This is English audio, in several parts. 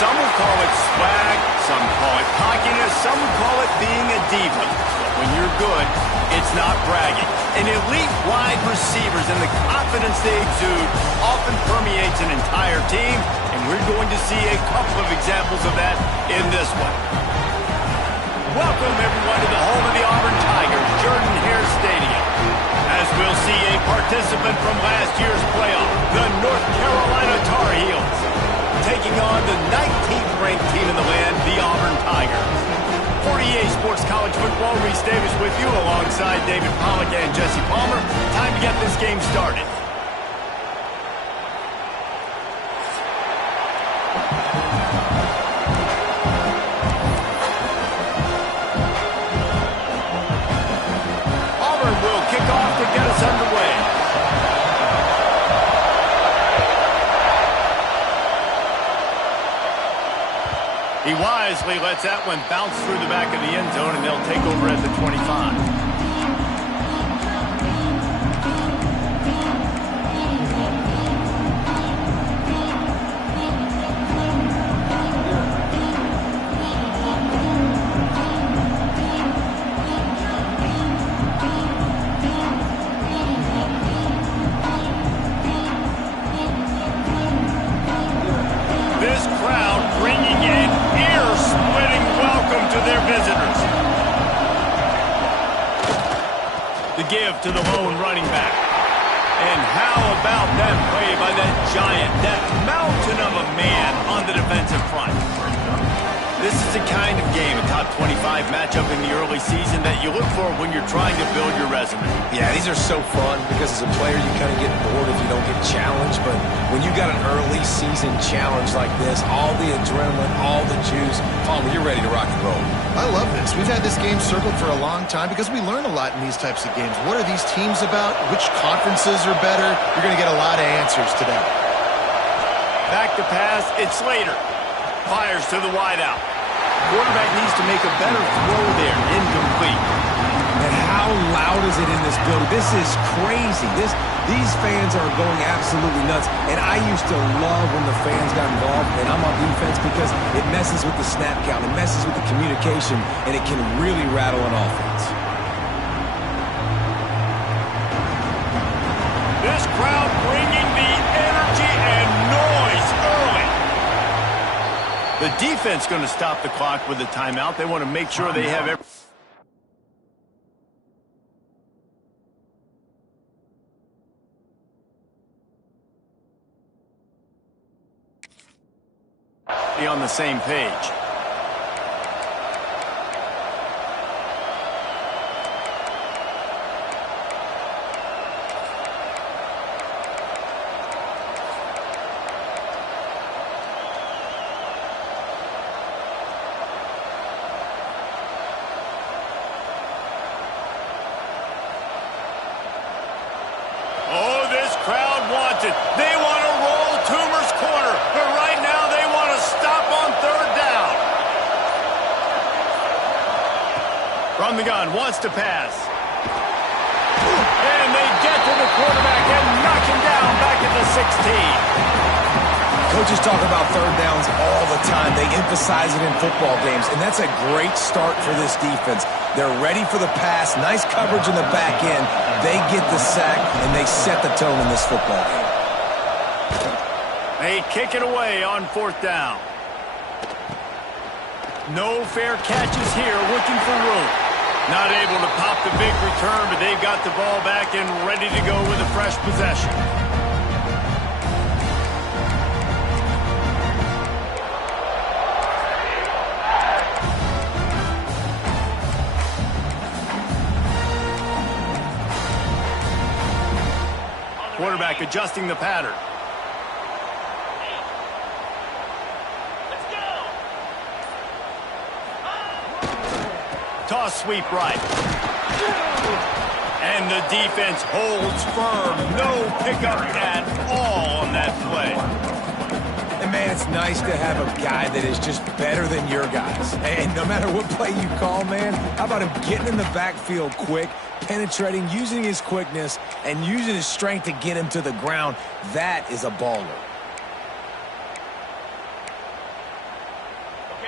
Some will call it swag, some call it cockiness, some would call it being a diva. But when you're good, it's not bragging. And elite wide receivers and the confidence they exude often permeates an entire team, and we're going to see a couple of examples of that in this one. Welcome, everyone, to the home of the Auburn Tigers, Jordan-Hare Stadium. As we'll see a participant from last year's playoff, the North Carolina Tar Heels, taking on the 19th ranked team in the land, the Auburn Tigers. 48 Sports College Football, Reese Davis with you alongside David Pollack and Jesse Palmer. Time to get this game started. Auburn will kick off to get us underway. He wisely lets that one bounce through the back of the end zone, and they'll take over at the 25. This crowd bringing in ear-splitting welcome to their visitors. The give to the lone running back. And how about that play by that giant, that mountain of a man on the defensive front? This is the kind of game, a top 25 matchup in the early season that you look for when you're trying to build your resume. Yeah, these are so fun because as a player you kind of get bored if you don't get challenged, but when you got an early season challenge like this, all the adrenaline, all the juice, Palmer, you're ready to rock and roll. I love this. We've had this game circled for a long time because we learn a lot in these types of games. What are these teams about? Which conferences are better? You're going to get a lot of answers today. Back to pass, it's Slater. Fires to the wideout. Quarterback needs to make a better throw there. Incomplete. And how loud is it in this building? This is crazy. These fans are going absolutely nuts. And I used to love when the fans got involved, and I'm on defense because it messes with the snap count, it messes with the communication, and it can really rattle an offense. This crowd bringing the energy and noise early. The defense going to stop the clock with a timeout. They want to make sure they have every... be on the same page. Oh, this crowd wants it. They want to roll Toomer's corner, but right now they want to stop on third down. From the gun, wants to pass. And they get to the quarterback and knock him down back at the 16. Coaches talk about third downs all the time. They emphasize it in football games, and that's a great start for this defense. They're ready for the pass, nice coverage in the back end. They get the sack, and they set the tone in this football game. They kick it away on fourth down. No fair catches here, looking for room. Not able to pop the big return, but they've got the ball back and ready to go with a fresh possession. Quarterback adjusting the pattern. Toss sweep right. And the defense holds firm. No pickup at all on that play. And, man, it's nice to have a guy that is just better than your guys. And no matter what play you call, man, how about him getting in the backfield quick, penetrating, using his quickness, and using his strength to get him to the ground. That is a baller.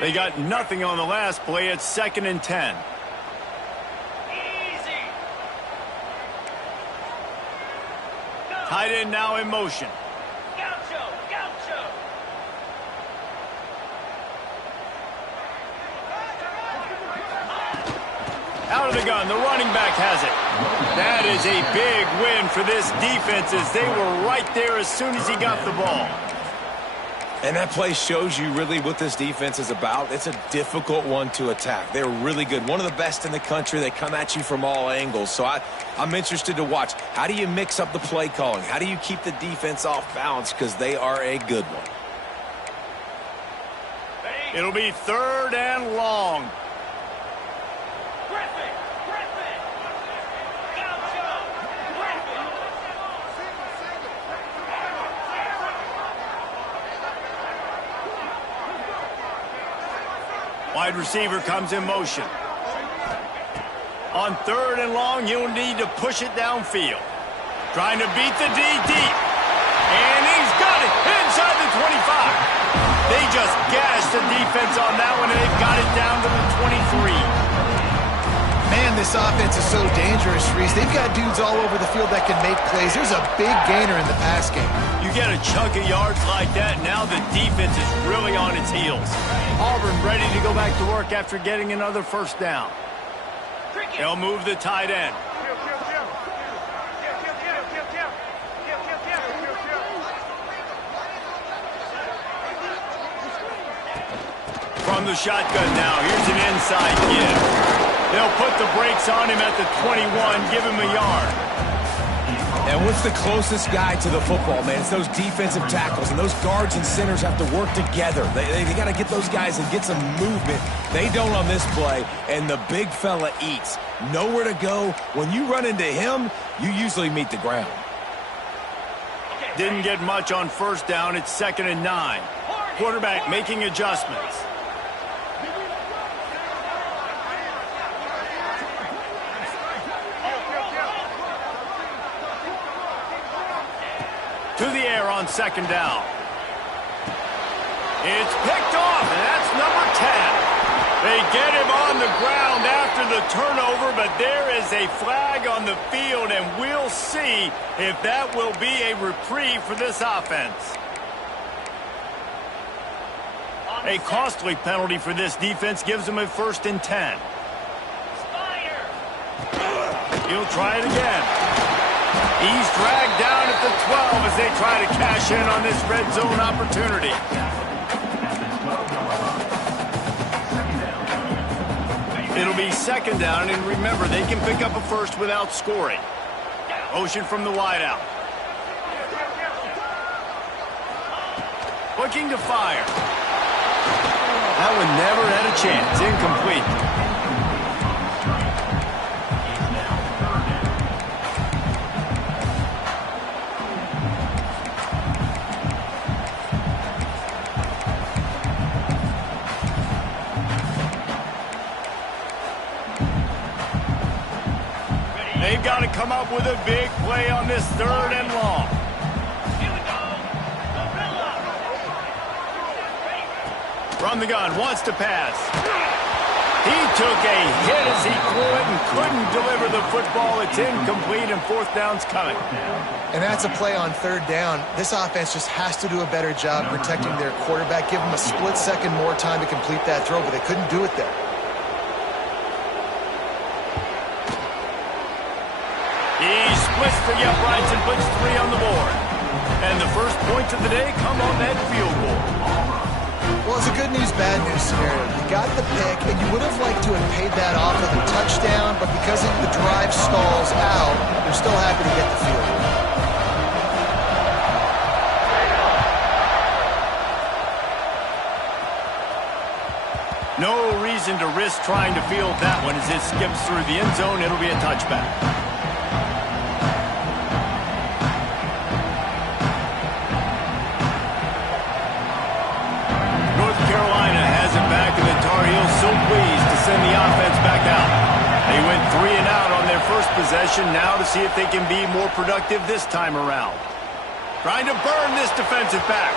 They got nothing on the last play. It's 2nd and 10. Tight end now in motion. Out of the gun, the running back has it. That is a big win for this defense as they were right there as soon as he got the ball. And that play shows you really what this defense is about. It's a difficult one to attack. They're really good. One of the best in the country. They come at you from all angles. So I'm interested to watch. How do you mix up the play calling? How do you keep the defense off balance? Because they are a good one. It'll be 3rd and long. Wide receiver comes in motion. On 3rd and long, you'll need to push it downfield. Trying to beat the D deep. And he's got it inside the 25. They just gashed the defense on that one, and they've got it down to the 23. Man, this offense is so dangerous, Reese. They've got dudes all over the field that can make plays. There's a big gainer in the pass game. You get a chunk of yards like that, now the defense is really on its heels. Auburn ready to go back to work after getting another 1st down. They'll move the tight end. From the shotgun now, here's an inside give. They'll put the brakes on him at the 21, give him a yard. And what's the closest guy to the football, man? It's those defensive tackles, and those guards and centers have to work together. They got to get those guys and get some movement. They don't on this play, and the big fella eats. Nowhere to go. When you run into him, you usually meet the ground. Didn't get much on 1st down. It's 2nd and 9. Quarterback making adjustments. To the air on 2nd down. It's picked off, and that's number 10. They get him on the ground after the turnover, but there is a flag on the field, and we'll see if that will be a reprieve for this offense. A costly penalty for this defense gives them a 1st and 10. He'll try it again. He's dragged down at the 12 as they try to cash in on this red zone opportunity. It'll be 2nd down, and remember, they can pick up a 1st without scoring. Motion from the wideout. Looking to fire. That one never had a chance. Incomplete. They've got to come up with a big play on this 3rd and long. From the gun, wants to pass. He took a hit as he threw it and couldn't deliver the football. It's incomplete, and 4th down's coming. And that's a play on 3rd down. This offense just has to do a better job protecting their quarterback. Give him a split second more time to complete that throw, but they couldn't do it there. He splits the uprights and puts 3 on the board. And the first points of the day come on that field goal. Well, it's a good news, bad news scenario. You got the pick, and you would have liked to have paid that off with a touchdown, but because the drive stalls out, you're still happy to get the field goal. No reason to risk trying to field that one as it skips through the end zone. It'll be a touchback. So pleased to send the offense back out. They went 3 and out on their first possession. motion now to see if they can be more productive this time around. Trying to burn this defensive back.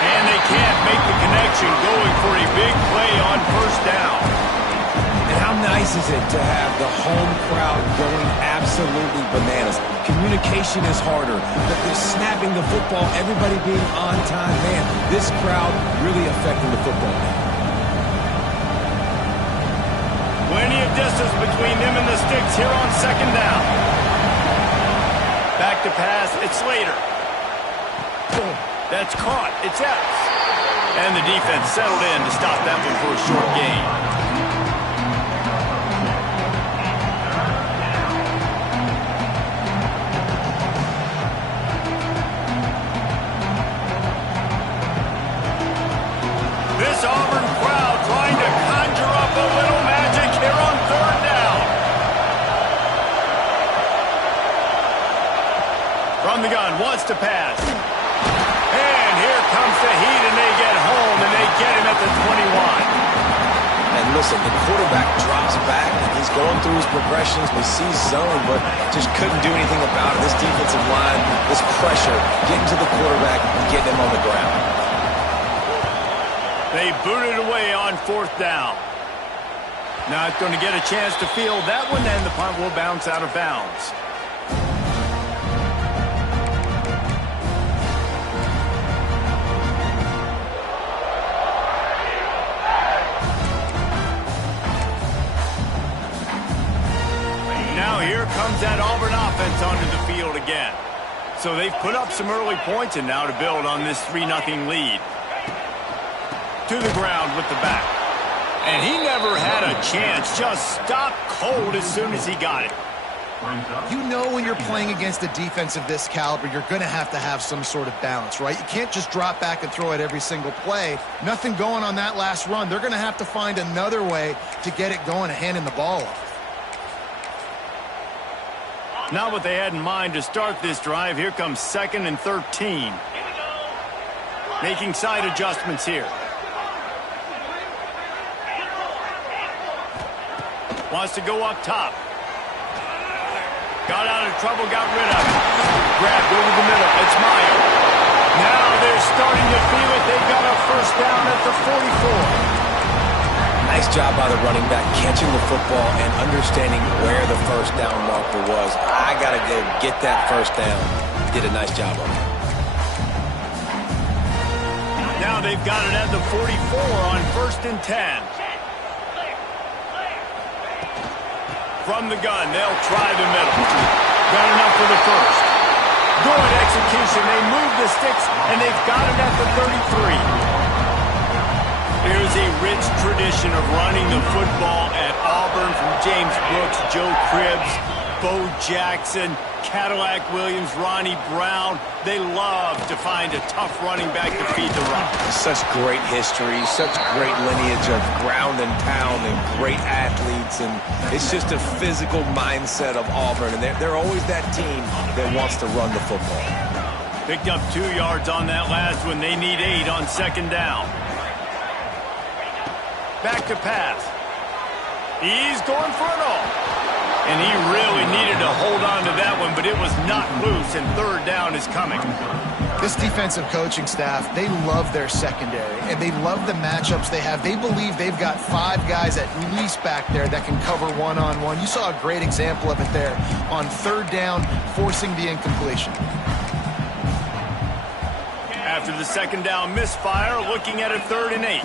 And they can't make the connection, going for a big play on first down. And how nice is it to have the home crowd going absolutely bananas? Communication is harder, but they're snapping the football, everybody being on time. Man, this crowd really affecting the football. Plenty of distance between them and the sticks here on second down. Back to pass, it's Slater. That's caught, it's Epps. And the defense settled in to stop that one for a short gain. This Auburn crowd trying to conjure up a little magic here on third down. From the gun, wants to pass. And here comes the heat, and they get home, and they get him at the 21. And listen, the quarterback drops back, and he's going through his progressions. We see zone, but just couldn't do anything about it. This defensive line, this pressure, getting to the quarterback and getting him on the ground. They booted away on fourth down. Not going to get a chance to field that one, and the punt will bounce out of bounds. Now here comes that Auburn offense onto the field again. So they've put up some early points, and now to build on this 3-0 lead. To the ground with the back. And he never had a chance. Just stopped cold as soon as he got it. You know when you're playing against a defense of this caliber, you're going to have some sort of balance, right? You can't just drop back and throw it every single play. Nothing going on that last run. They're going to have to find another way to get it going and handing the ball off. Not what they had in mind to start this drive. Here comes 2nd and 13. Making side adjustments here. Wants to go up top. Got out of trouble, got rid of it. Grabbed over the middle. It's Meyer. Now they're starting to feel it. They've got a first down at the 44. Nice job by the running back, catching the football and understanding where the first down marker was. I got to go get that first down. Did a nice job of it. Now they've got it at the 44 on 1st and 10. From the gun, they'll try the middle. Got enough for the first. Good execution. They move the sticks, and they've got it at the 33. Here's a rich tradition of running the football at Auburn from James Brooks, Joe Cribbs, Bo Jackson, Cadillac Williams, Ronnie Brown. They love to find a tough running back to feed the run. Such great history, such great lineage of ground and pound and great athletes. And it's just a physical mindset of Auburn. And they're always that team that wants to run the football. Picked up 2 yards on that last one. They need 8 on 2nd down. Back to pass. He's going for it all. And he really needed to hold on to that one, but it was not loose, and 3rd down is coming. This defensive coaching staff, they love their secondary, and they love the matchups they have. They believe they've got 5 guys at least back there that can cover one-on-one. You saw a great example of it there on 3rd down, forcing the incompletion. After the 2nd down misfire, looking at a 3rd and 8.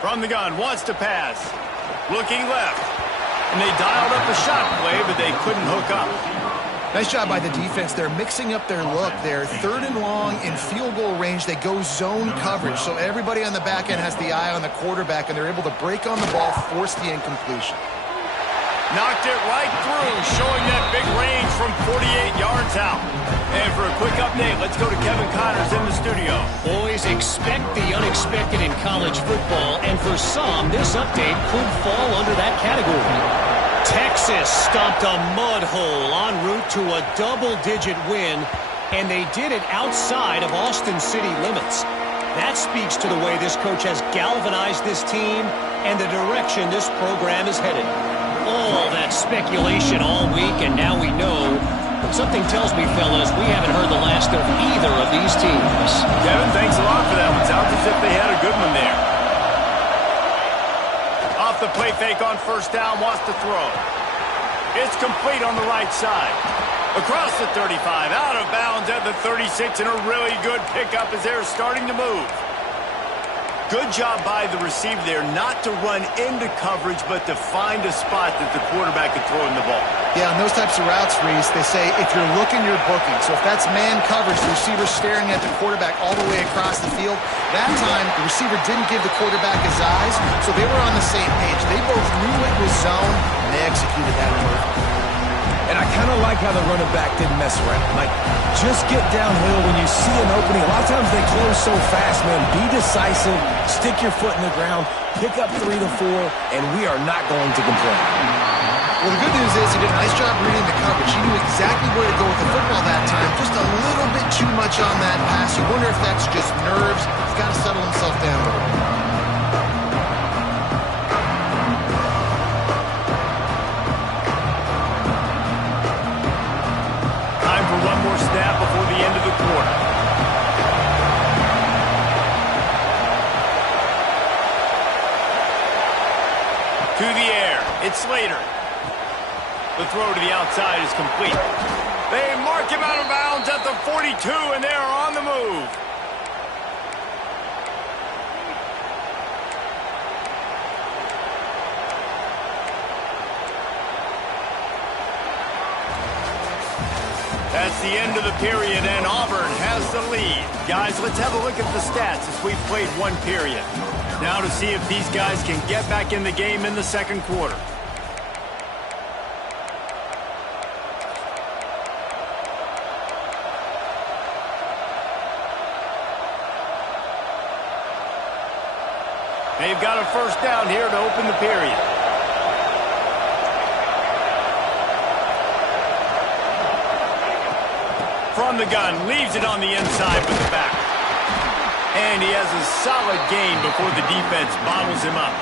From the gun, wants to pass. Looking left. And they dialed up a shot play, but they couldn't hook up. Nice job by the defense. They're mixing up their look. They're 3rd and long in field goal range. They go zone coverage, so everybody on the back end has the eye on the quarterback, and they're able to break on the ball, force the incompletion. Knocked it right through, showing that big range from 48 yards out. And for a quick update, let's go to Kevin Connors in the studio. Boys, expect the unexpected in college football, and for some, this update could fall under that category. Texas stomped a mud hole en route to a double-digit win, and they did it outside of Austin city limits. That speaks to the way this coach has galvanized this team and the direction this program is headed. All that speculation all week, and now we know. But something tells me, fellas, we haven't heard the last of either of these teams. Kevin, thanks a lot for that one. Sounds as if they had a good one there. Off the play fake on first down, wants to throw. It's complete on the right side. Across the 35, out of bounds at the 36, and a really good pickup as they're starting to move. Good job by the receiver there not to run into coverage, but to find a spot that the quarterback could throw in the ball. Yeah, on those types of routes, Reese, they say if you're looking, you're booking. So if that's man coverage, the receiver's staring at the quarterback all the way across the field. That time, the receiver didn't give the quarterback his eyes, so they were on the same page. They both knew it was zone, and they executed that move. And I kind of like how the running back didn't mess around. Like, just get downhill when you see an opening. A lot of times they close so fast, man. Be decisive, stick your foot in the ground, pick up 3 to 4, and we are not going to complain. Well, the good news is he did a nice job reading the coverage. He knew exactly where to go with the football that time. Just a little bit too much on that pass. You wonder if that's just nerves. He's got to settle himself down a little bit. One more snap before the end of the quarter. To the air. It's Slater. The throw to the outside is complete. They mark him out of bounds at the 42, and they're on the move. That's the end of the period, and Auburn has the lead. Guys, let's have a look at the stats as we've played one period. Now to see if these guys can get back in the game in the second quarter. They've got a first down here to open the period. From the gun, leaves it on the inside with the back. And he has a solid gain before the defense bottles him up.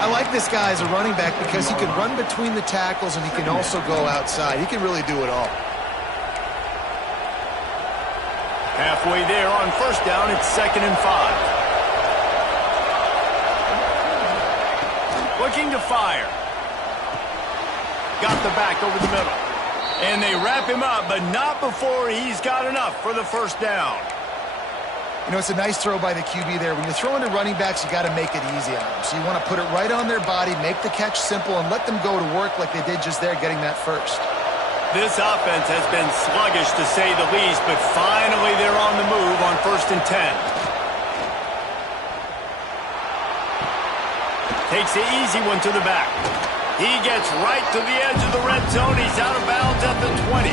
I like this guy as a running back because he can run between the tackles and he can also go outside. He can really do it all. Halfway there on first down, it's 2nd and 5. Looking to fire. Got the back over the middle. And they wrap him up, but not before he's got enough for the first down. You know, it's a nice throw by the QB there. When you're throwing to running backs, you got to make it easy on them. So you want to put it right on their body, make the catch simple, and let them go to work like they did just there, getting that first. This offense has been sluggish, to say the least, but finally they're on the move on 1st and 10. Takes the easy one to the back. He gets right to the edge of the red zone. He's out of bounds at the 20.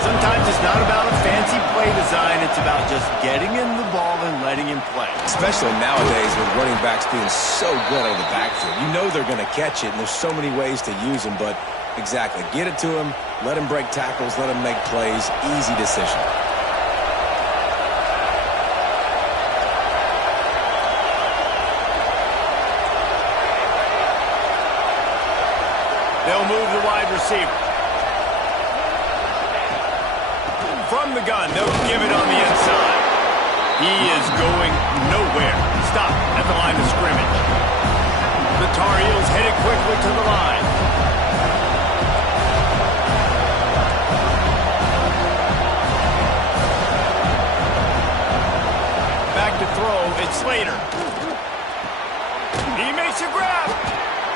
Sometimes it's not about a fancy play design. It's about just getting him the ball and letting him play. Especially nowadays with running backs being so good out of the backfield. You know they're going to catch it, and there's so many ways to use them. But exactly, get it to him, let him break tackles, let him make plays. Easy decision. They'll move the wide receiver. From the gun, they'll give it on the inside. He is going nowhere. Stop at the line of scrimmage. The Tar Heels headed quickly to the line. Back to throw, it's Slater. He makes a grab.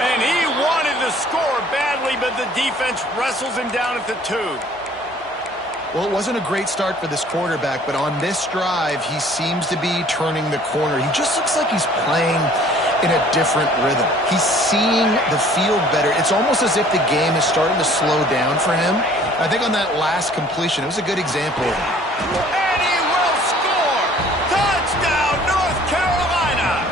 And he wanted to score badly, but the defense wrestles him down at the 2. Well, it wasn't a great start for this quarterback, but on this drive, he seems to be turning the corner. He just looks like he's playing in a different rhythm. He's seeing the field better. It's almost as if the game is starting to slow down for him. I think on that last completion, it was a good example. And he will score! Touchdown, North Carolina!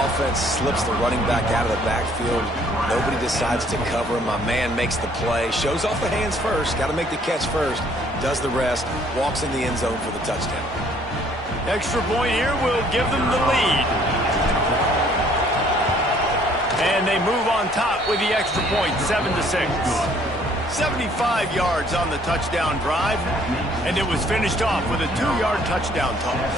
Offense slips the running back out of the backfield. Nobody decides to cover him. My man makes the play. Shows off the hands first. Got to make the catch first. Does the rest. Walks in the end zone for the touchdown. Extra point here will give them the lead. And they move on top with the extra point, 7-6. 75 yards on the touchdown drive. And it was finished off with a 2-yard touchdown toss.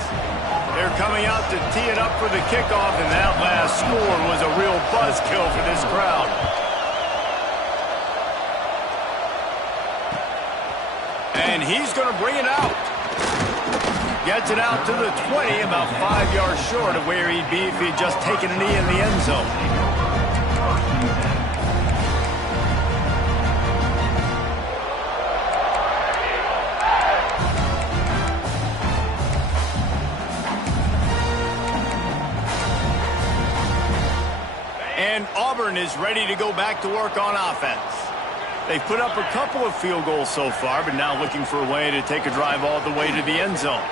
They're coming out to tee it up for the kickoff, and that last score was a real buzzkill for this crowd. And he's going to bring it out. Gets it out to the 20, about 5 yards short of where he'd be if he'd just taken a knee in the end zone. And Auburn is ready to go back to work on offense. They've put up a couple of field goals so far, but now looking for a way to take a drive all the way to the end zone.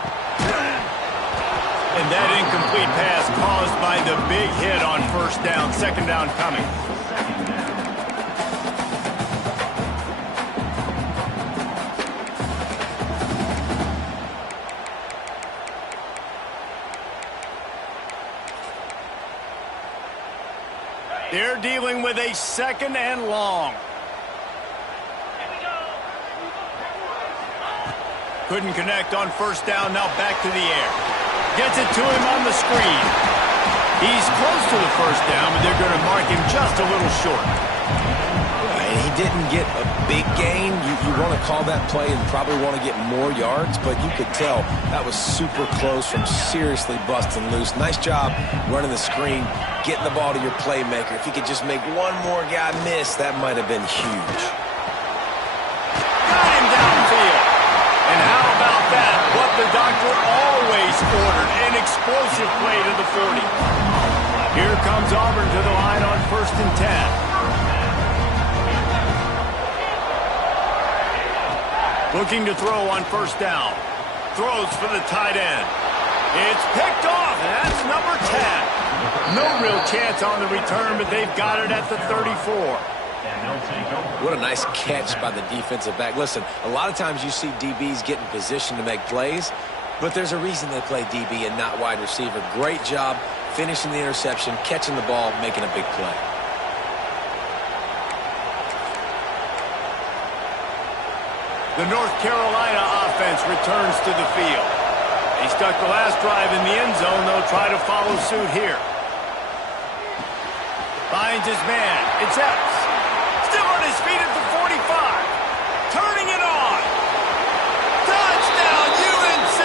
And that incomplete pass caused by the big hit on first down, second down coming. They're dealing with a second and long. Couldn't connect on first down, now back to the air. Gets it to him on the screen. He's close to the first down, but they're going to mark him just a little short. And he didn't get a big gain. You want to call that play and probably want to get more yards, but you could tell that was super close from seriously busting loose. Nice job running the screen, getting the ball to your playmaker. If you could just make one more guy miss, that might have been huge. Got him downfield. And how about that? What the doctor always ordered, an explosive play to the 40. Here comes Auburn to the line on 1st and 10. Looking to throw on first down. Throws for the tight end. It's picked off, and that's number 10. No real chance on the return, but they've got it at the 34. What a nice catch by the defensive back. Listen, a lot of times you see DBs get in position to make plays, but there's a reason they play DB and not wide receiver. Great job finishing the interception, catching the ball, making a big play. The North Carolina offense returns to the field. They stuck the last drive in the end zone. They'll try to follow suit here. Finds his man. It's Epps. Still on his feet at the 45. Turning it on. Touchdown, UNC.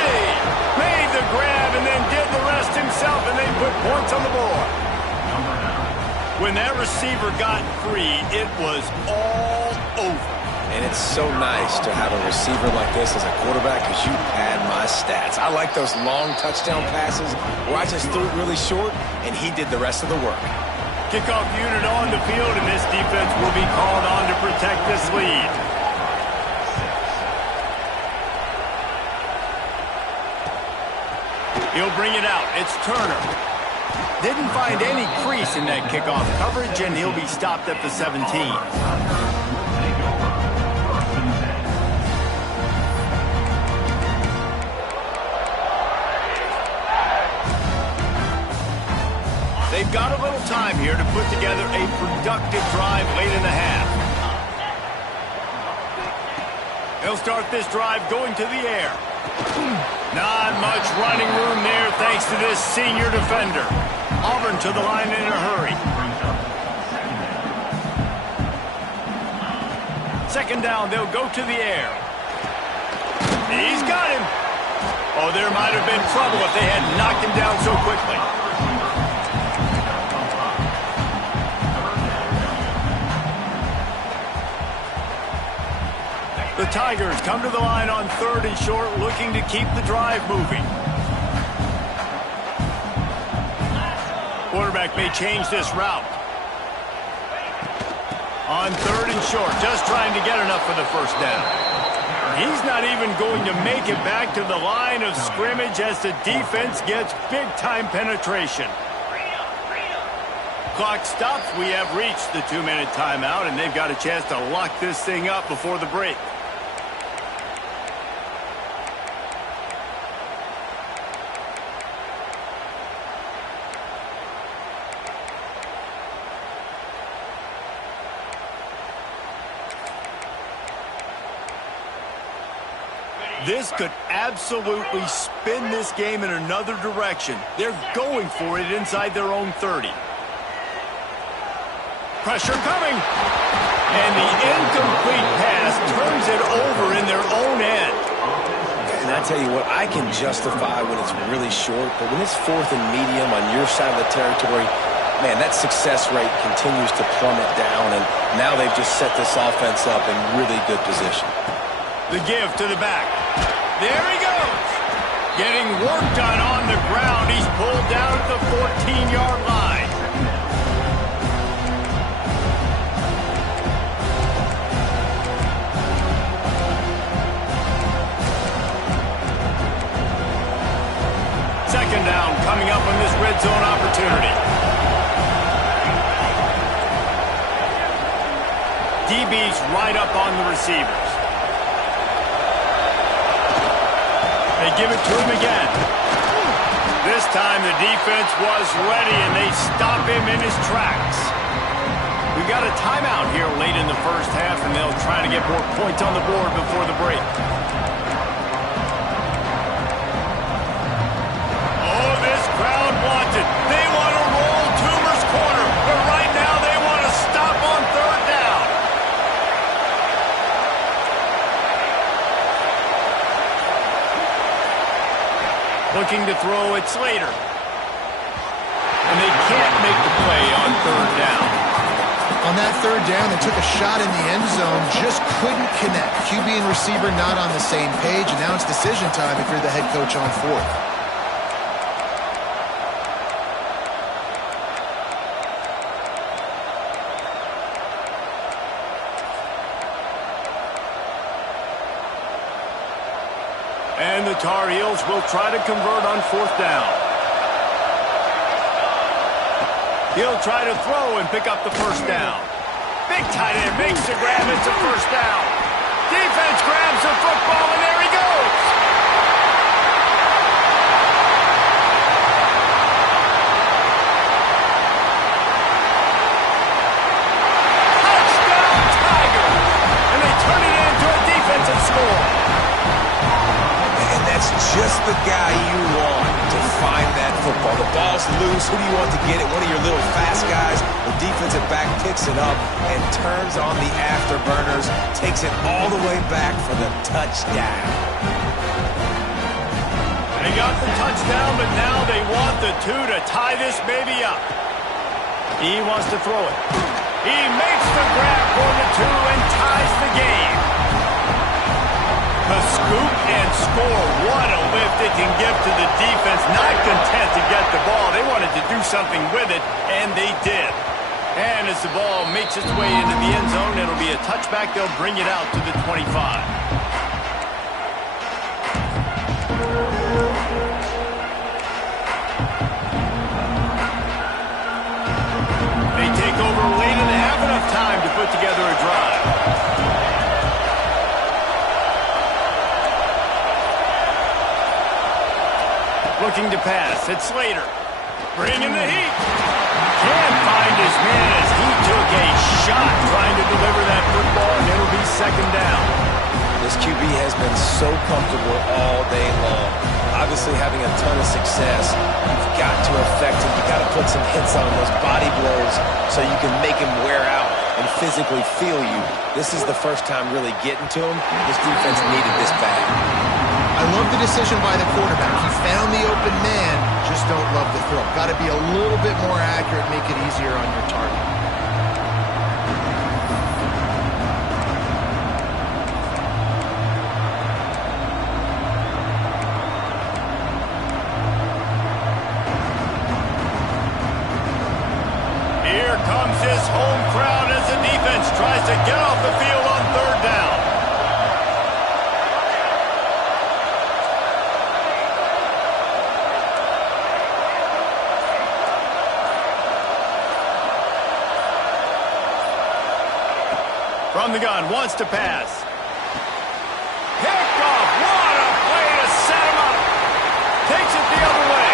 Made the grab and then did the rest himself, and they put points on the board. When that receiver got free, it was all over. And it's so nice to have a receiver like this as a quarterback because you pad my stats. I like those long touchdown passes where I just threw it really short, and he did the rest of the work. Kickoff unit on the field, and this defense will be called on to protect this lead. He'll bring it out. It's Turner. Didn't find any crease in that kickoff coverage, and he'll be stopped at the 17. They've got a little time here to put together a productive drive late in the half. They'll start this drive going to the air. Not much running room there thanks to this senior defender. Auburn to the line in a hurry. Second down, they'll go to the air. He's got him. Oh, there might have been trouble if they had knocked him down so quickly. The The Tigers come to the line on 3rd and short, looking to keep the drive moving. Quarterback may change this route. On 3rd and short, just trying to get enough for the first down. He's not even going to make it back to the line of scrimmage as the defense gets big-time penetration. Clock stops. We have reached the 2-minute timeout, and they've got a chance to lock this thing up before the break. This could absolutely spin this game in another direction. They're going for it inside their own 30. Pressure coming. And the incomplete pass turns it over in their own end. And I tell you what, I can justify when it's really short, but when it's 4th and medium on your side of the territory, man, that success rate continues to plummet down, and now they've just set this offense up in really good position. The give to the back. There he goes. Getting work done on the ground. He's pulled down at the 14-yard line. Second down coming up on this red zone opportunity. DB's right up on the receivers. They give it to him again. This time the defense was ready, and they stop him in his tracks. We've got a timeout here late in the first half, and they'll try to get more points on the board before the break. Oh, this crowd wants it. They want to roll Toomer's corner, but right now they want to stop on 3rd down. Looking to throw it, Slater. And they can't make the play on 3rd down. On that 3rd down, they took a shot in the end zone, just couldn't connect. QB and receiver not on the same page, and now it's decision time if you're the head coach on 4th. And the Tar Heels will try to convert on 4th down. He'll try to throw and pick up the first down. Big tight end makes the grab. It's a first down. Defense grabs the football, and there he goes. Touchdown, Tigers! And they turn it into a defensive score. And that's just the guy you want to find that football. The ball's loose. Who do you want to get it? One of your little fast guys. The defensive back picks it up and turns on the afterburners, takes it all the way back for the touchdown. They got the touchdown, but now they want the 2 to tie this baby up. He wants to throw it. He makes the grab for the 2 and ties the game. The scoop and score. What a lift it can give to the defense. Not content to get the ball. They wanted to do something with it, and they did. And as the ball makes its way into the end zone, it'll be a touchback. They'll bring it out to the 25. They take over late and have enough time to put together a drive. Looking to pass. It's Slater. Bringing the heat. Can't find his man as he took a shot trying to deliver that football, and it'll be second down. This QB has been so comfortable all day long. Obviously having a ton of success. You've got to affect him. You've got to put some hits on those body blows so you can make him wear out and physically feel you. This is the first time really getting to him. This defense needed this bad. I love the decision by the quarterback. He found the open man, just don't love the throw. Got to be a little bit more accurate, make it easier on your target. comes his home crowd as the defense tries to get off the field on third down. From the gun, wants to pass. Picked off. What a play to set him up. Takes it the other way.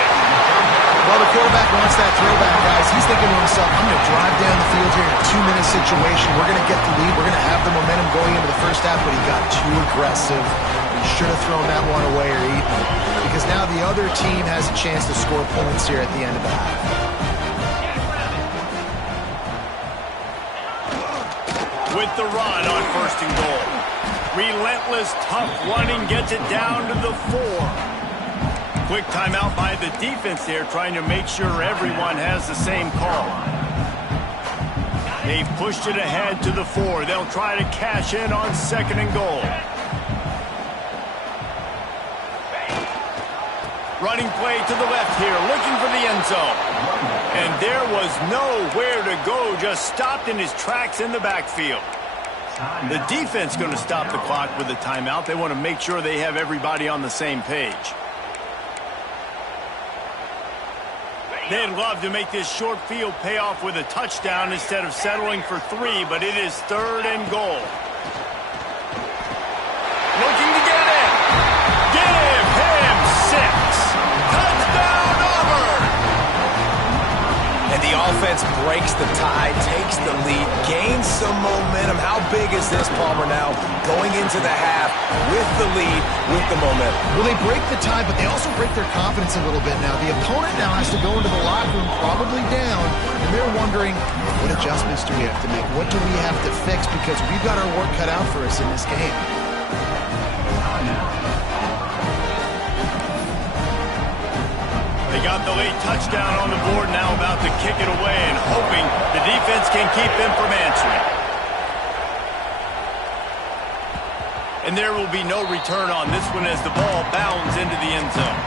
Well, the quarterback wants that throwback, guys. He's thinking to himself, I'm going to drive down the field here in a 2-minute situation. We're going to get the lead. We're going to have the momentum going into the first half, but he got too aggressive. He should have thrown that one away or eaten it, because now the other team has a chance to score points here at the end of the half. With the run on first and goal. Relentless, tough running gets it down to the 4. Quick timeout by the defense there, trying to make sure everyone has the same call. They've pushed it ahead to the 4. They'll try to cash in on second and goal. Running play to the left here, looking for the end zone. And there was nowhere to go, just stopped in his tracks in the backfield. The defense going to stop the clock with a timeout. They want to make sure they have everybody on the same page. They'd love to make this short field pay off with a touchdown instead of settling for 3, but it is third and goal. Looking to get in. Give him 6. Touchdown, Auburn! And the offense breaks the tie, takes the lead, gains some momentum. How big is this, Palmer, now going into the half with the lead, with the momentum? Well, they break the tie, but they also break their confidence a little bit now. The opponent now has to go into the locker room probably down, and they're wondering, what adjustments do we have to make? What do we have to fix? Because we've got our work cut out for us in this game. They got the late touchdown on the board, now about to kick it away and hoping the defense can keep them from answering. And there will be no return on this one as the ball bounds into the end zone.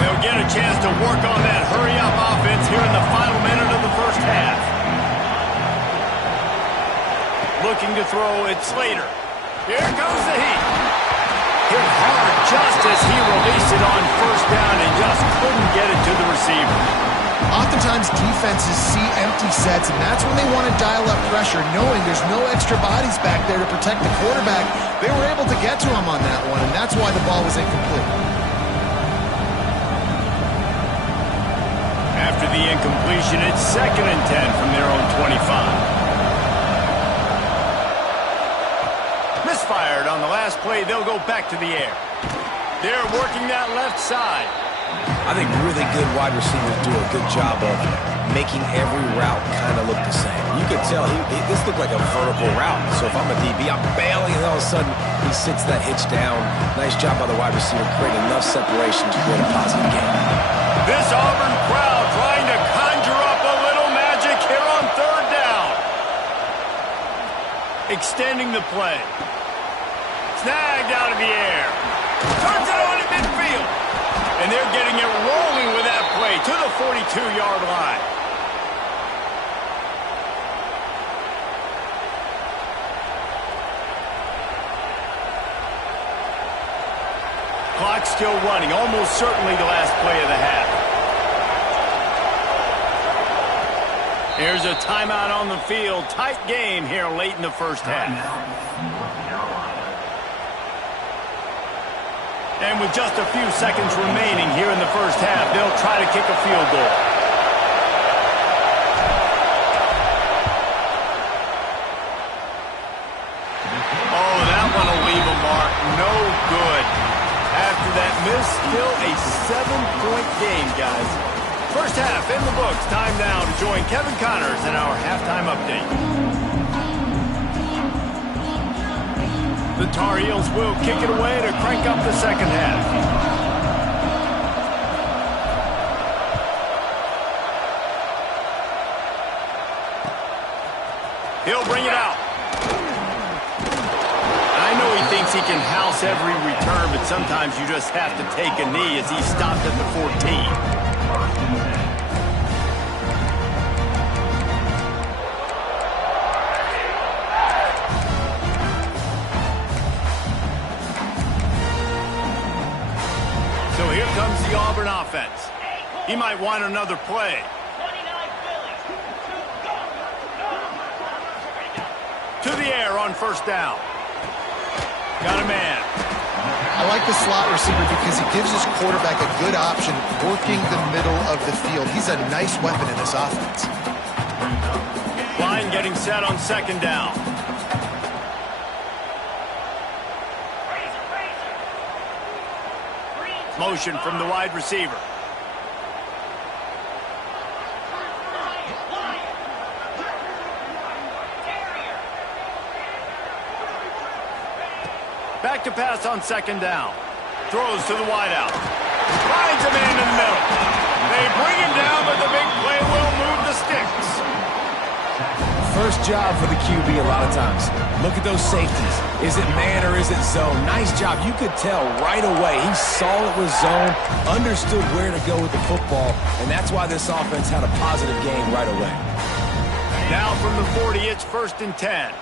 They'll get a chance to work on that hurry-up offense here in the final minute of the first half. Looking to throw it, Slater. Here comes the heat. Hit hard just as he released it on first down and just couldn't get it to the receiver. Oftentimes defenses see empty sets, and that's when they want to dial up pressure, knowing there's no extra bodies back there to protect the quarterback. They were able to get to him on that one, and that's why the ball was incomplete. After the incompletion, it's 2nd and 10 from their own 25. Misfired on the last play. They'll go back to the air. They're working that left side. I think really good wide receivers do a good job of making every route kind of look the same. You could tell this looked like a vertical route. So if I'm a DB, I'm bailing, and all of a sudden he sits that hitch down. Nice job by the wide receiver, creating enough separation to create a positive game. This Auburn crowd trying to conjure up a little magic here on third down. Extending the play. Snagged out of the air. Turns it on in midfield. And they're getting it rolling with that play to the 42-yard line. Clock still running, almost certainly the last play of the half. Here's a timeout on the field. Tight game here late in the first half. And with just a few seconds remaining here in the first half, they'll try to kick a field goal. Oh, that one will leave a mark. No good. After that miss, still a 7-point game, guys. First half in the books. Time now to join Kevin Connors in our halftime update. The Tar Heels will kick it away to crank up the second half. He'll bring it out. I know he thinks he can house every return, but sometimes you just have to take a knee as he stopped at the 14. So here comes the Auburn offense. He might want another play. To the air on first down. Got a man. I like the slot receiver because he gives his quarterback a good option working the middle of the field. He's a nice weapon in this offense. Line getting set on second down. Motion from the wide receiver. Back to pass on second down. Throws to the wideout. Finds a man in the middle. They bring him down, but the big play will move the sticks. First job for the QB a lot of times. Look at those safeties. Is it man or is it zone? Nice job. You could tell right away. He saw it was zone, understood where to go with the football, and that's why this offense had a positive game right away. Now from the 40, it's 1st and 10.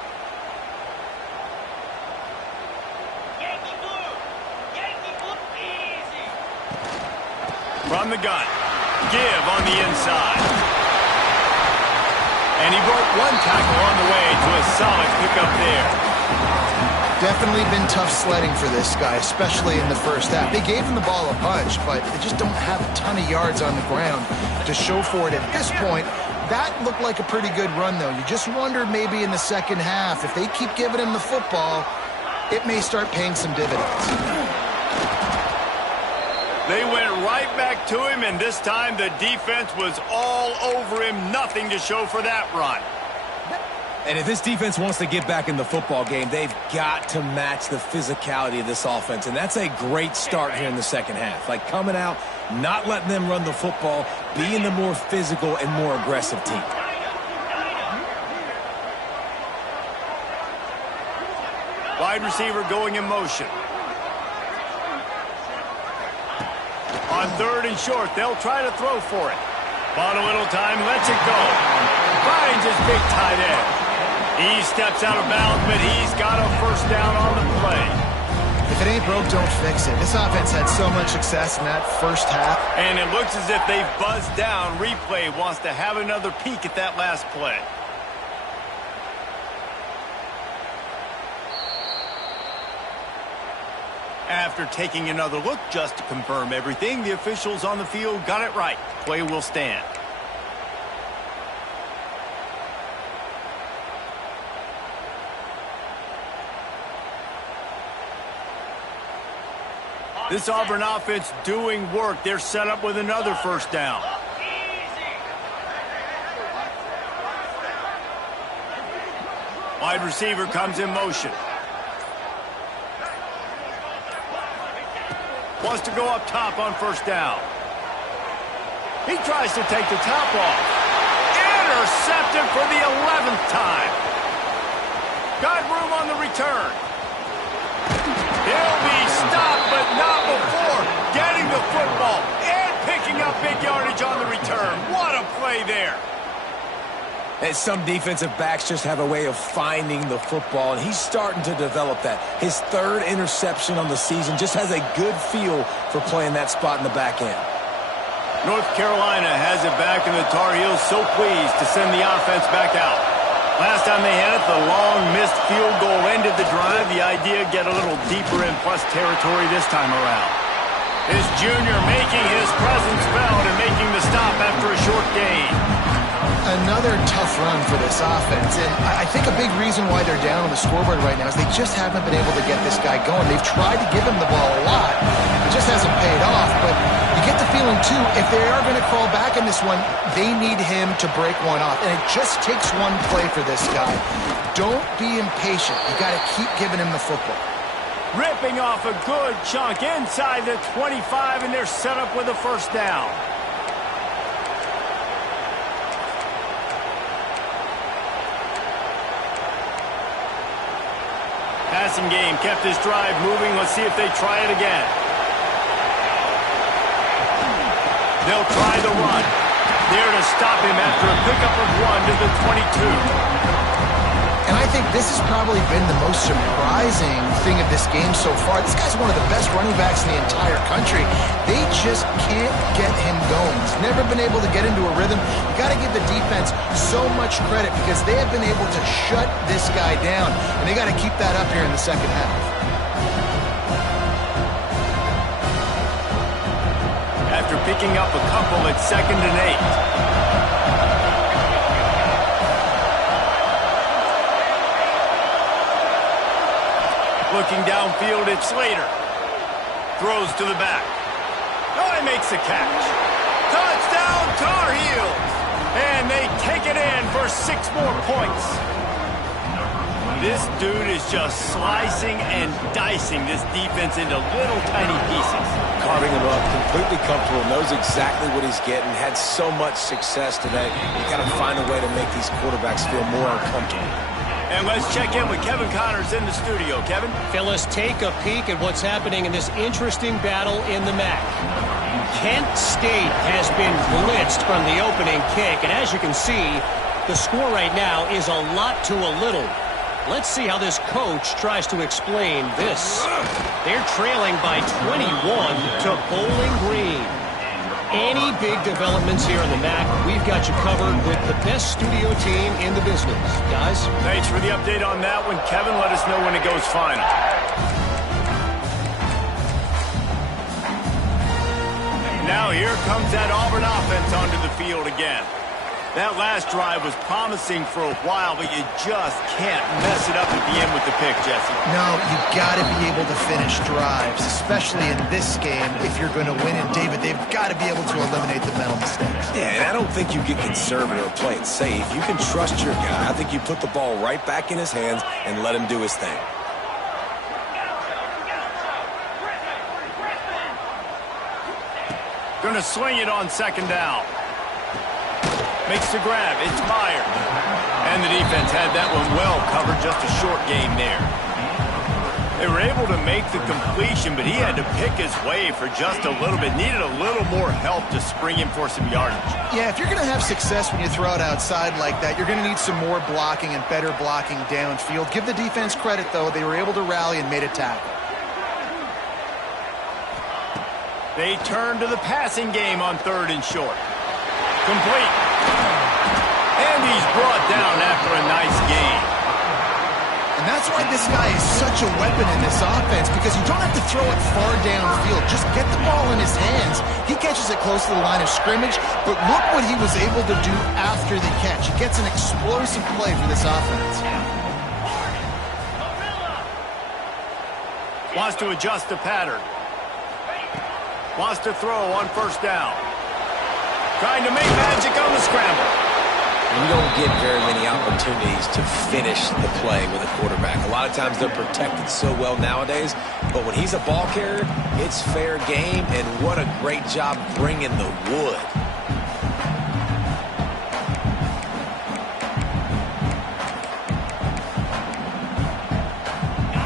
From the gun. Give on the inside. And he broke one tackle on the way to a solid pickup there. Definitely been tough sledding for this guy, especially in the first half. They gave him the ball a bunch, but they just don't have a ton of yards on the ground to show for it at this point. That looked like a pretty good run, though. You just wonder maybe in the second half, if they keep giving him the football, it may start paying some dividends. They went right back to him, and this time the defense was all over him. Nothing to show for that run. And if this defense wants to get back in the football game, they've got to match the physicality of this offense. And that's a great start here in the second half. Like coming out, not letting them run the football, being the more physical and more aggressive team. Wide receiver going in motion. On 3rd and short, they'll try to throw for it. Bought a little time, lets it go. Finds his big tight end. He steps out of bounds, but he's got a first down on the play. If it ain't broke, don't fix it. This offense had so much success in that first half. And it looks as if they've buzzed down. Replay wants to have another peek at that last play. After taking another look just to confirm everything, the officials on the field got it right. Play will stand. This Auburn offense doing work. They're set up with another first down. Wide receiver comes in motion. Wants to go up top on first down. He tries to take the top off. Intercepted for the 11th time. Got room on the return. He'll be stopped, but not before getting the football and picking up big yardage on the return. What a play there. And some defensive backs just have a way of finding the football, and he's starting to develop that. His 3rd interception on the season, just has a good feel for playing that spot in the back end. North Carolina has it back, and the Tar Heels so pleased to send the offense back out. Last time they had it, the long missed field goal ended the drive. The idea, get a little deeper in plus territory this time around. This junior making his presence felt and making the stop after a short gain. Another tough run for this offense, and I think a big reason why they're down on the scoreboard right now is they just haven't been able to get this guy going. They've tried to give him the ball a lot. It just hasn't paid off, but you get the feeling, too, if they are going to crawl back in this one, they need him to break one off, and it just takes one play for this guy. Don't be impatient. You got to keep giving him the football. Ripping off a good chunk inside the 25, and they're set up with a first down. passing game kept this drive moving. Let's see if they try it again. They'll try the run. There to stop him after a pickup of 1 to the 22. And I think this has probably been the most surprising thing of this game so far. This guy's one of the best running backs in the entire country. They just can't get him going. He's never been able to get into a rhythm. You got to give the defense so much credit because they have been able to shut this guy down. And they got to keep that up here in the second half. After picking up a couple at 2nd and 8. Looking downfield, it's Slater. Throws to the back. Oh, he makes a catch. Touchdown, Tar Heels! And they take it in for 6 more points. This dude is just slicing and dicing this defense into little tiny pieces. Carving him up, completely comfortable, knows exactly what he's getting, had so much success today. You got to find a way to make these quarterbacks feel more uncomfortable. And let's check in with Kevin Connors in the studio. Kevin? Phyllis, take a peek at what's happening in this interesting battle in the MAC. Kent State has been blitzed from the opening kick, and as you can see, the score right now is a lot to a little. Let's see how this coach tries to explain this. They're trailing by 21 to Bowling Green. Any big developments here in the MAC, we've got you covered with the best studio team in the business. Guys? Thanks for the update on that one, Kevin. Let us know when it goes final. Now here comes that Auburn offense onto the field again. That last drive was promising for a while, but you just can't mess it up at the end with the pick, Jesse. No, you've got to be able to finish drives, especially in this game if you're going to win. And, David, they've got to be able to eliminate the mental mistakes. Yeah, and I don't think you get conservative or play it safe. You can trust your guy. I think you put the ball right back in his hands and let him do his thing. Going to swing it on 2nd down. Makes the grab. It's Meyer. And the defense had that one well covered. Just a short game there. They were able to make the completion, but he had to pick his way for just a little bit. Needed a little more help to spring him for some yardage. Yeah, if you're going to have success when you throw it outside like that, you're going to need some more blocking and better blocking downfield. Give the defense credit, though. They were able to rally and made a tackle. They turn to the passing game on 3rd and short. Complete. And he's brought down after a nice gain. And that's why this guy is such a weapon in this offense, because you don't have to throw it far downfield. Just get the ball in his hands. He catches it close to the line of scrimmage, but look what he was able to do after the catch. He gets an explosive play for this offense. Wants to adjust the pattern. Wants to throw on 1st down. Trying to make magic on the scramble. You don't get very many opportunities to finish the play with a quarterback. A lot of times they're protected so well nowadays, but when he's a ball carrier, it's fair game, and what a great job bringing the wood.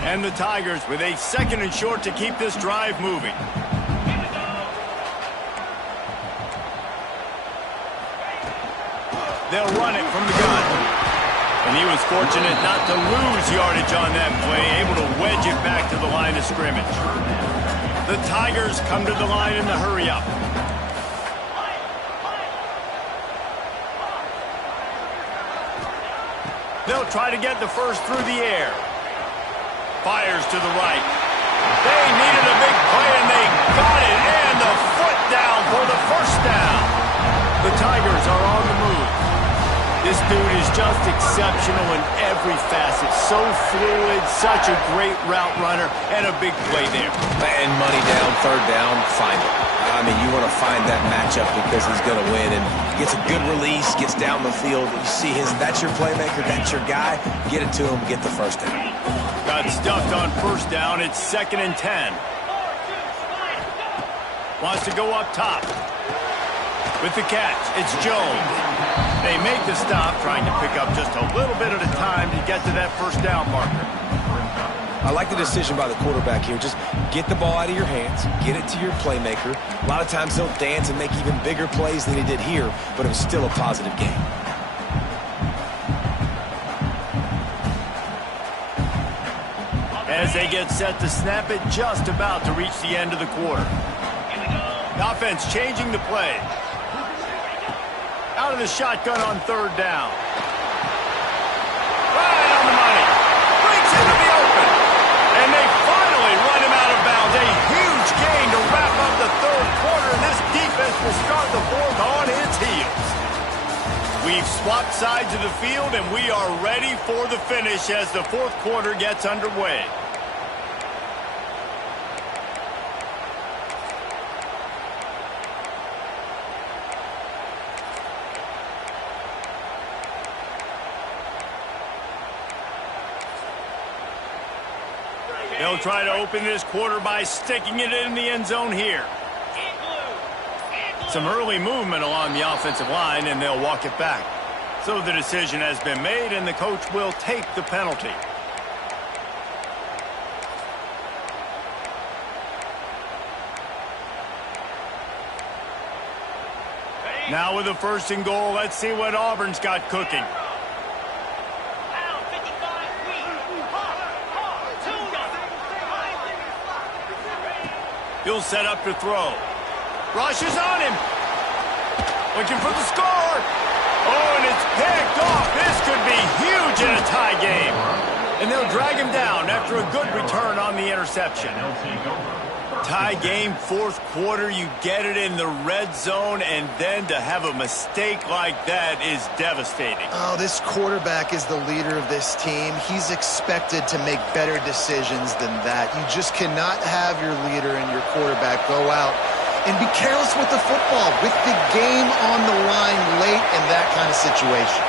And the Tigers with a 2nd and short to keep this drive moving. They'll run it from the gun. And he was fortunate not to lose yardage on that play, able to wedge it back to the line of scrimmage. The Tigers come to the line in the hurry-up. They'll try to get the first through the air. Fires to the right. They needed a big play, and they got it. And the foot down for the 1st down. The Tigers are on the move. This dude is just exceptional in every facet. So fluid, such a great route runner, and a big play there. And money down, 3rd down, find it. I mean, you want to find that matchup because he's going to win, and gets a good release, gets down the field. You see that's your playmaker, that's your guy. Get it to him, get the 1st down. Got stuffed on 1st down. It's 2nd and 10. Wants to go up top. With the catch, it's Jones. They make the stop, trying to pick up just a little bit at a time to get to that 1st down marker. I like the decision by the quarterback here. Just get the ball out of your hands, get it to your playmaker. A lot of times he'll dance and make even bigger plays than he did here, but it was still a positive game. As they get set to snap it, just about to reach the end of the quarter. The offense changing the play. Out of the shotgun on third down. Right on the money. Breaks into the open. And they finally run him out of bounds. A huge gain to wrap up the third quarter. And this defense will start the fourth on its heels. We've swapped sides of the field, and we are ready for the finish as the fourth quarter gets underway. They'll try to open this quarter by sticking it in the end zone here. Some early movement along the offensive line, and they'll walk it back. So the decision has been made, and the coach will take the penalty. Now with a 1st and goal, let's see what Auburn's got cooking. He'll set up to throw. Rushes on him. Looking for the score. Oh, and it's picked off. This could be huge in a tie game. And they'll drag him down after a good return on the interception. Tie game, 4th quarter. You get it in the red zone, and then to have a mistake like that is devastating. Oh, this quarterback is the leader of this team. He's expected to make better decisions than that. You just cannot have your leader and your quarterback go out and be careless with the football, with the game on the line late in that kind of situation.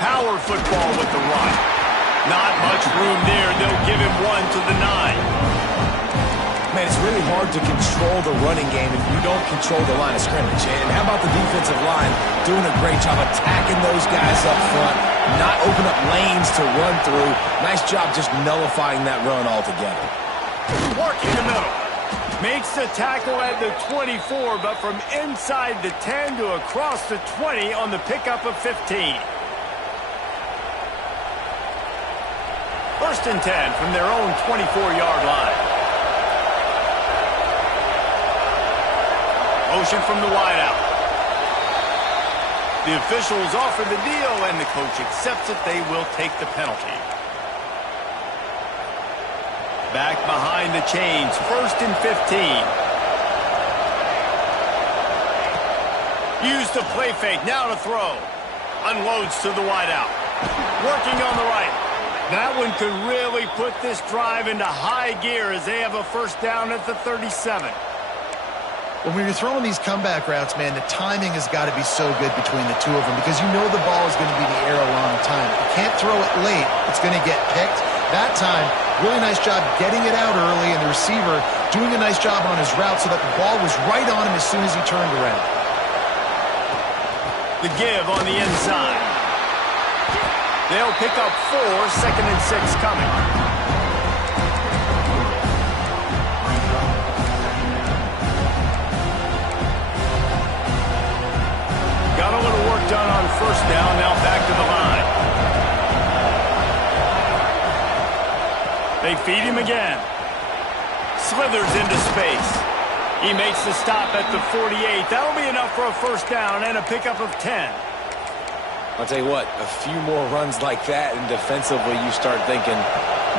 Power football with the run. Not much room there. They'll give him 1 to the 9. Man, it's really hard to control the running game if you don't control the line of scrimmage. And how about the defensive line doing a great job attacking those guys up front, not open up lanes to run through. Nice job just nullifying that run altogether. Working the middle. Makes the tackle at the 24, but from inside the 10 to across the 20 on the pickup of 15. 1st and 10 from their own 24-yard line. Motion from the wideout. The officials offer the deal, and the coach accepts it. They will take the penalty. Back behind the chains, 1st and 15. Used the play fake, now to throw. Unloads to the wideout. Working on the right. That one could really put this drive into high gear as they have a 1st down at the 37. When you're throwing these comeback routes, man, the timing has got to be so good between the two of them because you know the ball is going to be in the air a long time. You can't throw it late. It's going to get picked. That time, really nice job getting it out early, and the receiver doing a nice job on his route so that the ball was right on him as soon as he turned around. The give on the inside. They'll pick up 4, 2nd and 6 coming. Got a little work done on 1st down, now back to the line. They feed him again. Slithers into space. He makes the stop at the 48. That'll be enough for a 1st down and a pickup of 10. I'll tell you what, a few more runs like that, and defensively you start thinking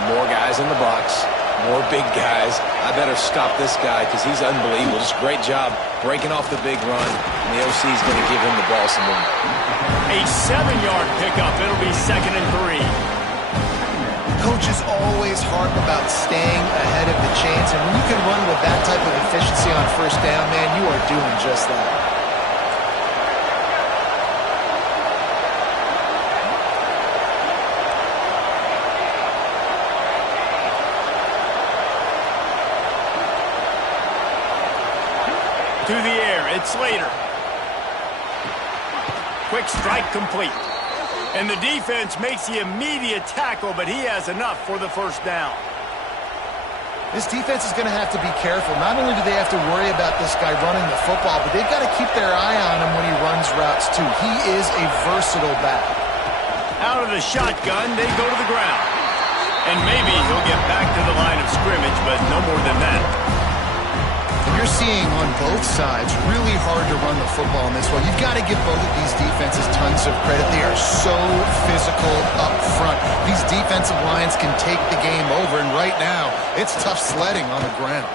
more guys in the box, more big guys. I better stop this guy because he's unbelievable. Just great job breaking off the big run, and the OC is going to give him the ball some more. A 7-yard pickup. It'll be 2nd and 3. Coaches always harp about staying ahead of the chains, and when you can run with that type of efficiency on 1st down, man, you are doing just that. To the air, it's Slater. Quick strike complete. And the defense makes the immediate tackle, but he has enough for the first down. This defense is going to have to be careful. Not only do they have to worry about this guy running the football, but they've got to keep their eye on him when he runs routes too. He is a versatile back. Out of the shotgun, they go to the ground. And maybe he'll get back to the line of scrimmage, but no more than that. And you're seeing on both sides really hard to run the football in this one. You've got to give both of these defenses tons of credit. They are so physical up front. These defensive lines can take the game over, and right now, it's tough sledding on the ground.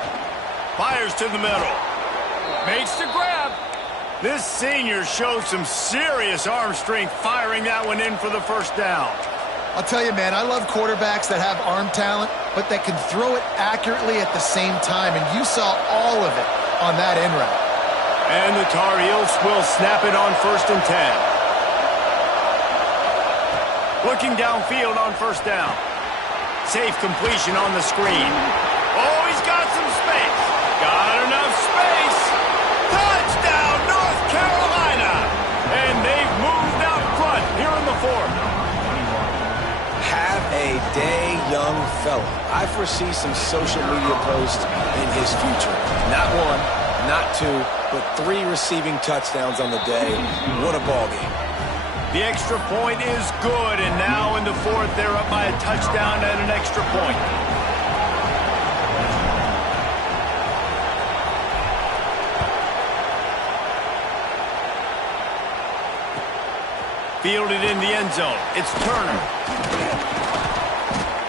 Fires to the middle. Makes the grab. This senior shows some serious arm strength firing that one in for the first down. I'll tell you, man, I love quarterbacks that have arm talent, but that can throw it accurately at the same time, and you saw all of it on that in route. And the Tar Heels will snap it on 1st and 10. Looking downfield on first down. Safe completion on the screen. Oh, he's got some space. Got enough space. Touchdown, North Carolina. And they've moved out front here in the 4th. Have a day, young fella. I foresee some social media posts in his future. Not one, not two, but 3 receiving touchdowns on the day. What a ball game. The extra point is good, and now in the 4th, they're up by a touchdown and an extra point. Fielded in the end zone. It's Turner.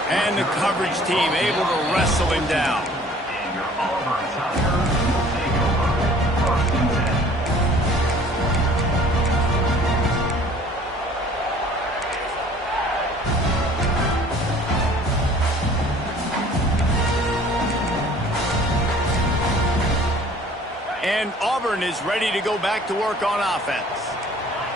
And the coverage team able to wrestle him down. And Auburn is ready to go back to work on offense.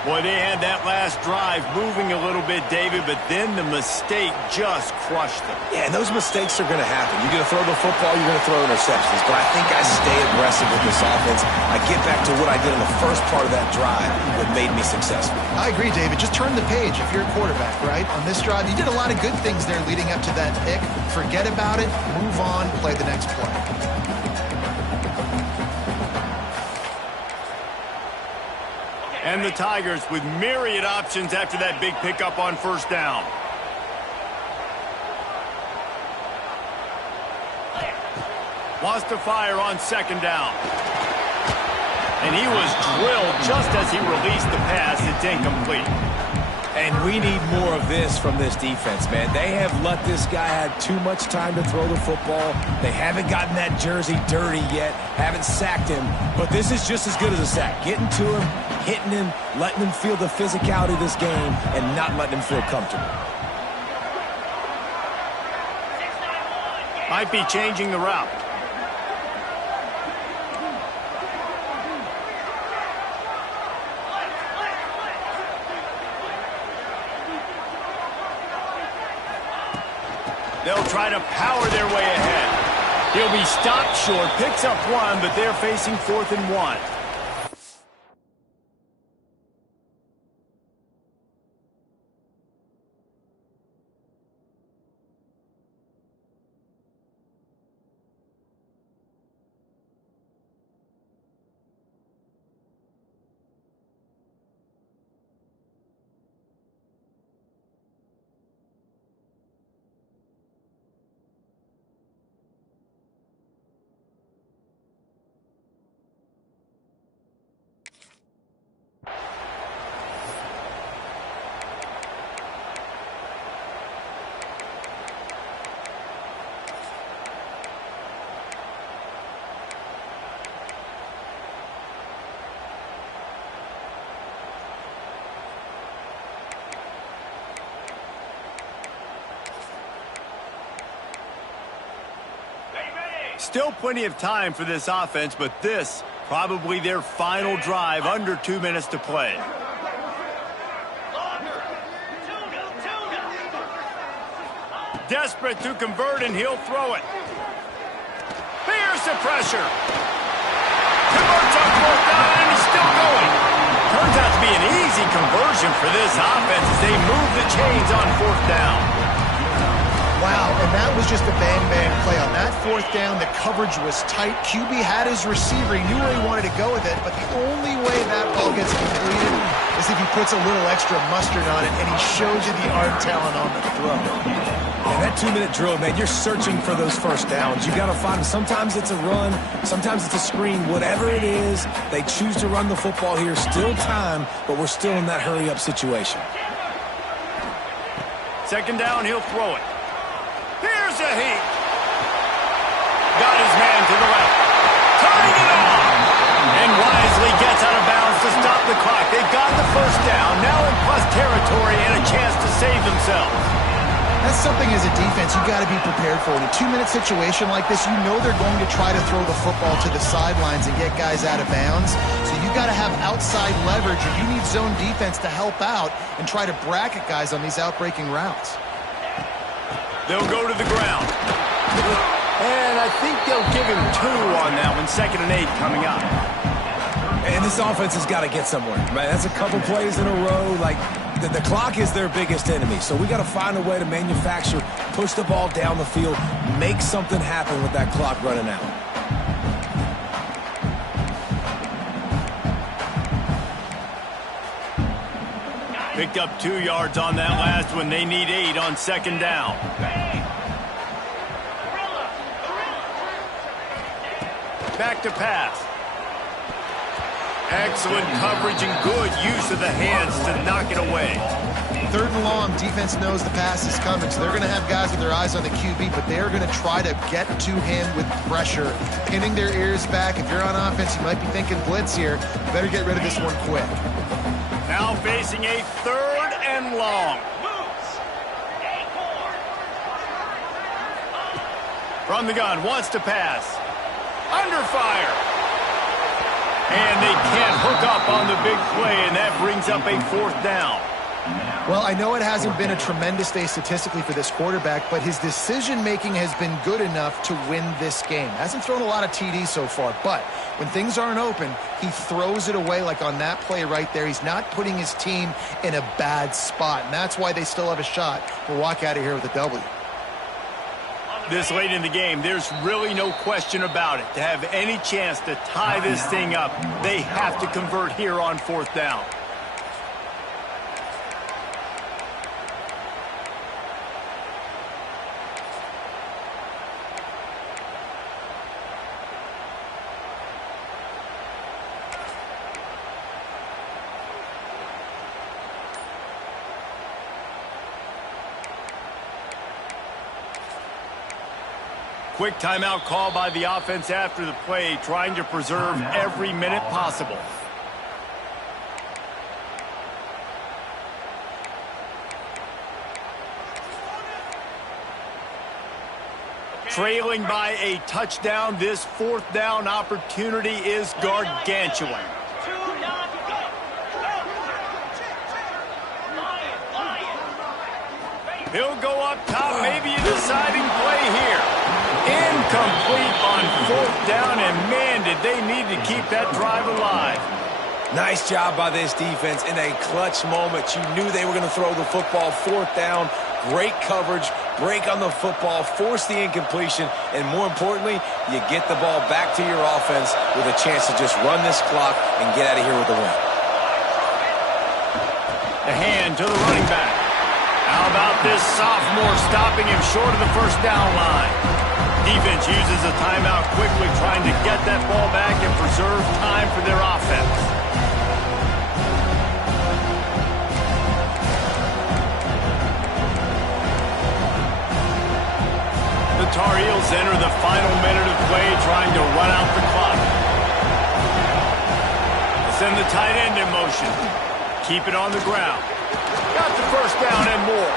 Boy, they had that last drive moving a little bit, David, but then the mistake just crushed them. Yeah, and those mistakes are going to happen. You're going to throw the football, you're going to throw interceptions. But I think I stay aggressive with this offense. I get back to what I did in the first part of that drive that made me successful. I agree, David. Just turn the page if you're a quarterback, right? On this drive, you did a lot of good things there leading up to that pick. Forget about it, move on, play the next play. And the Tigers with myriad options after that big pickup on first down. Wants to fire on second down. And he was drilled just as he released the pass. It's incomplete. And we need more of this from this defense, man. They have let this guy have too much time to throw the football. They haven't gotten that jersey dirty yet, haven't sacked him. But this is just as good as a sack. Getting to him, hitting him, letting him feel the physicality of this game, and not letting him feel comfortable. Might be changing the route. They'll try to power their way ahead. He'll be stopped short, picks up 1, but they're facing 4th and 1. Still plenty of time for this offense, but this probably their final drive, under 2 minutes to play. Desperate to convert, and he'll throw it. Here's the pressure. Converts on 4th down, and he's still going. Turns out to be an easy conversion for this offense as they move the chains on 4th down. Wow, and that was just a bang-bang play. On that 4th down, the coverage was tight. QB had his receiver. He knew where he wanted to go with it, but the only way that ball gets completed is if he puts a little extra mustard on it, and he shows you the arm talent on the throw. And that 2-minute drill, man, you're searching for those first downs. You got to find them. Sometimes it's a run, sometimes it's a screen. Whatever it is, they choose to run the football here. Still time, but we're still in that hurry-up situation. 2nd down, he'll throw it. Here's a heat. Got his man to the left. Turning it on. And wisely gets out of bounds to stop the clock. They got the 1st down, now in plus territory and a chance to save themselves. That's something as a defense you got to be prepared for. In a 2-minute situation like this, you know they're going to try to throw the football to the sidelines and get guys out of bounds. So you got to have outside leverage, or you need zone defense to help out and try to bracket guys on these outbreaking routes. They'll go to the ground. And I think they'll give him 2 on that one. 2nd and 8 coming up. And this offense has got to get somewhere, right? That's a couple plays in a row. Like, the clock is their biggest enemy. So we got to find a way to manufacture, push the ball down the field, make something happen with that clock running out. Picked up 2 yards on that last one. They need 8 on 2nd down. Back to pass. Excellent coverage and good use of the hands to knock it away. 3rd and long, defense knows the pass is coming, so they're going to have guys with their eyes on the QB, but they're going to try to get to him with pressure, pinning their ears back. If you're on offense, you might be thinking blitz here. You better get rid of this one quick. Now facing a 3rd and long. From the gun, wants to pass. Under fire. And they can't hook up on the big play, and that brings up a 4th down. Well, I know it hasn't been a tremendous day statistically for this quarterback, but his decision-making has been good enough to win this game. Hasn't thrown a lot of TDs so far, but when things aren't open, he throws it away like on that play right there. He's not putting his team in a bad spot, and that's why they still have a shot to walk out of here with a W. This late in the game, there's really no question about it. To have any chance to tie this thing up, they have to convert here on 4th down. Quick timeout call by the offense after the play, trying to preserve every minute possible. Trailing by a touchdown, this 4th down opportunity is gargantuan. He'll go up top, maybe a deciding play here. Incomplete on 4th down, and man, did they need to keep that drive alive. Nice job by this defense in a clutch moment. You knew they were going to throw the football. 4th down, great coverage, break on the football, force the incompletion, and more importantly, you get the ball back to your offense with a chance to just run this clock and get out of here with a win. A hand to the running back. How about this sophomore stopping him short of the 1st down line? Defense uses a timeout quickly, trying to get that ball back and preserve time for their offense. The Tar Heels enter the final minute of play, trying to run out the clock. Send the tight end in motion. Keep it on the ground. Got the 1st down and more.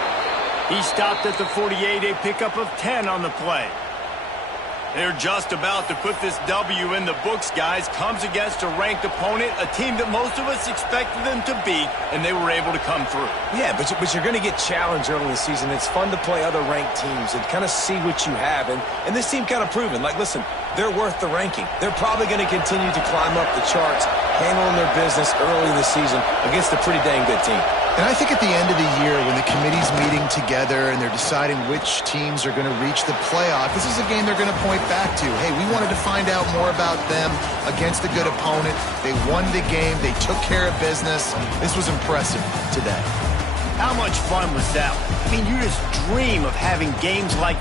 He stopped at the 48, a pickup of 10 on the play. They're just about to put this W in the books, guys. Comes against a ranked opponent, a team that most of us expected them to beat, and they were able to come through. Yeah, but you're going to get challenged early in the season. It's fun to play other ranked teams and kind of see what you have. And this team kind of proven, like, listen, they're worth the ranking. They're probably going to continue to climb up the charts. handling their business early in the season against a pretty dang good team. And I think at the end of the year, when the committee's meeting together and they're deciding which teams are going to reach the playoff, this is a game they're going to point back to. Hey, we wanted to find out more about them against a good opponent. They won the game. They took care of business. This was impressive today. How much fun was that? I mean, you just dream of having games like